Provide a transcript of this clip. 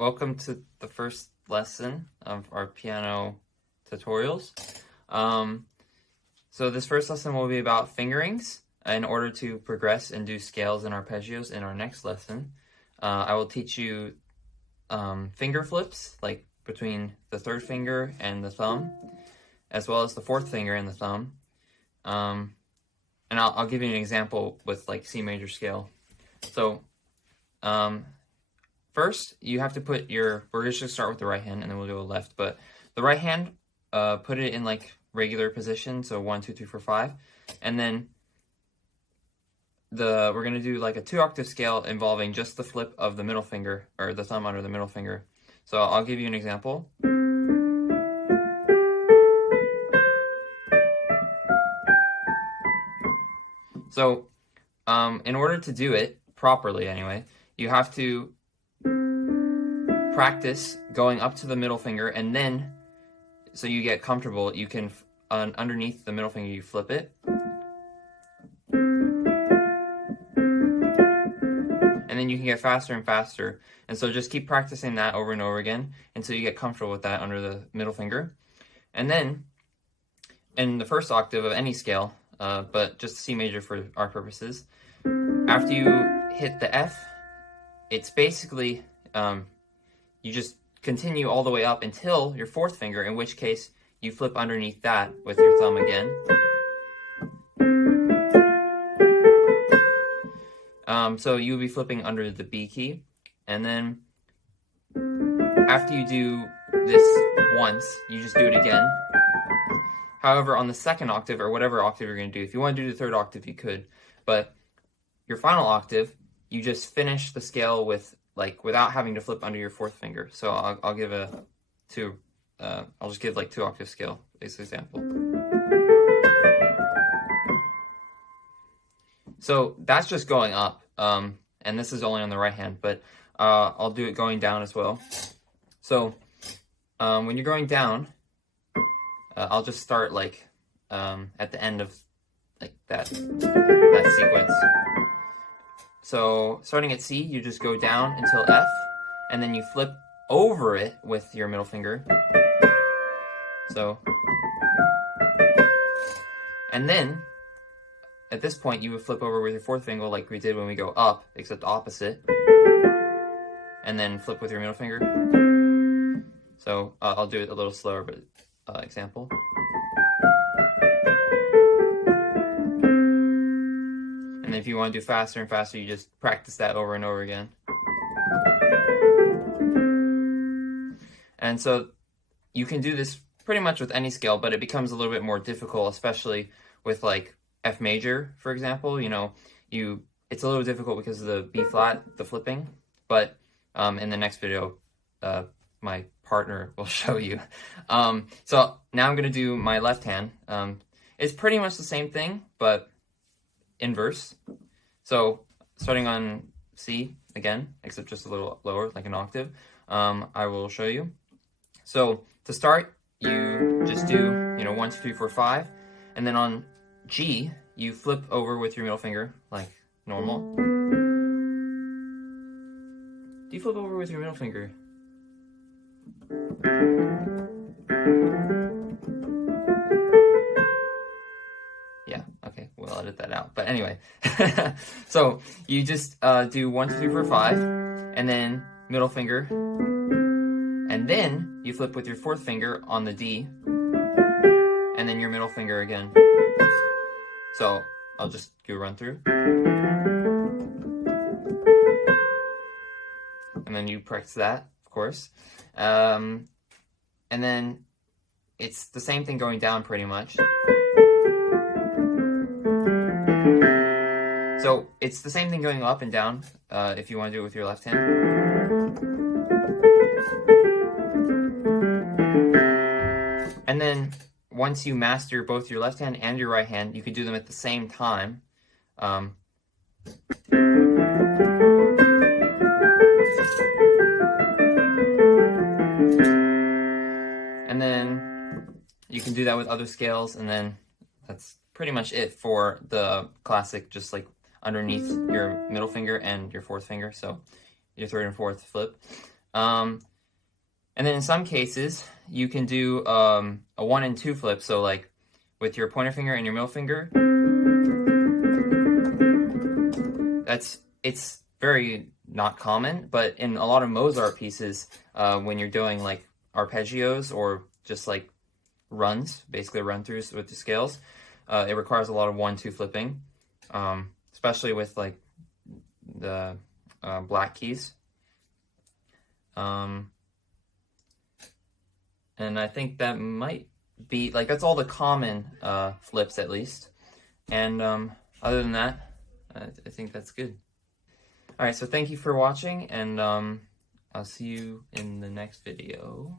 welcome to the first lesson of our piano tutorials. So this first lesson will be about fingerings in order to progress and do scales and arpeggios in our next lesson. I will teach you finger flips, like between the third finger and the thumb, as well as the fourth finger and the thumb. And I'll give you an example with like C major scale. So first, you have to put we're just going to start with the right hand and then we'll go left. But the right hand, put it in like regular position. So 1, 2, 3, 4, 5. And then we're going to do like a 2-octave scale involving just the flip of the middle finger or the thumb under the middle finger. So I'll give you an example. So in order to do it properly anyway, you have to practice going up to the middle finger, and then so you get comfortable, you can underneath the middle finger you flip it, and then you can get faster and faster. And so just keep practicing that over and over again until you get comfortable with that under the middle finger. And then in the first octave of any scale, but just C major for our purposes, after you hit the F, it's basically you just continue all the way up until your fourth finger, in which case you flip underneath that with your thumb again. So you'll be flipping under the B key, and then after you do this once, you just do it again. However, on the second octave, or whatever octave you're going to do, if you want to do the third octave, you could, but your final octave, you just finish the scale with without having to flip under your fourth finger. So I'll give I'll just give like 2-octave scale as an example. So that's just going up, and this is only on the right hand, but I'll do it going down as well. So when you're going down, I'll just start at the end of that sequence. So starting at C, you just go down until F, and then you flip over it with your middle finger. So, and then at this point, you would flip over with your fourth finger like we did when we go up, except opposite, and then flip with your middle finger. So I'll do it a little slower, but example. And if you want to do faster and faster, you just practice that over and over again. And so you can do this pretty much with any scale, but it becomes a little bit more difficult, especially with like F major, for example. It's a little difficult because of the B flat, the flipping. But in the next video, my partner will show you. So now I'm going to do my left hand. It's pretty much the same thing, but inverse. So starting on C again, except just a little lower, like an octave, I will show you. So to start, you just do 1, 2, 3, 4, 5, and then on G you flip over with your middle finger like normal. Do you flip over with your middle finger? Yeah, okay, we'll edit that out. But anyway, so you just do 1, 2, 3, 4, 5, and then middle finger, and then you flip with your fourth finger on the D, and then your middle finger again. So I'll just do a run through. And then you practice that, of course. And then it's the same thing going down pretty much. So it's the same thing going up and down if you want to do it with your left hand. And then once you master both your left hand and your right hand, you can do them at the same time. And then you can do that with other scales, and then that's pretty much it for the classic, just like underneath your middle finger and your fourth finger, so your third and fourth flip. And then in some cases, you can do a 1 and 2 flip. So like with your pointer finger and your middle finger, it's very not common, but in a lot of Mozart pieces, when you're doing like arpeggios or just like runs, basically run throughs with the scales, it requires a lot of 1-2 flipping, especially with like the black keys. And I think that might be like that's all the common flips at least. And other than that, I think that's good. All right, so thank you for watching, and I'll see you in the next video.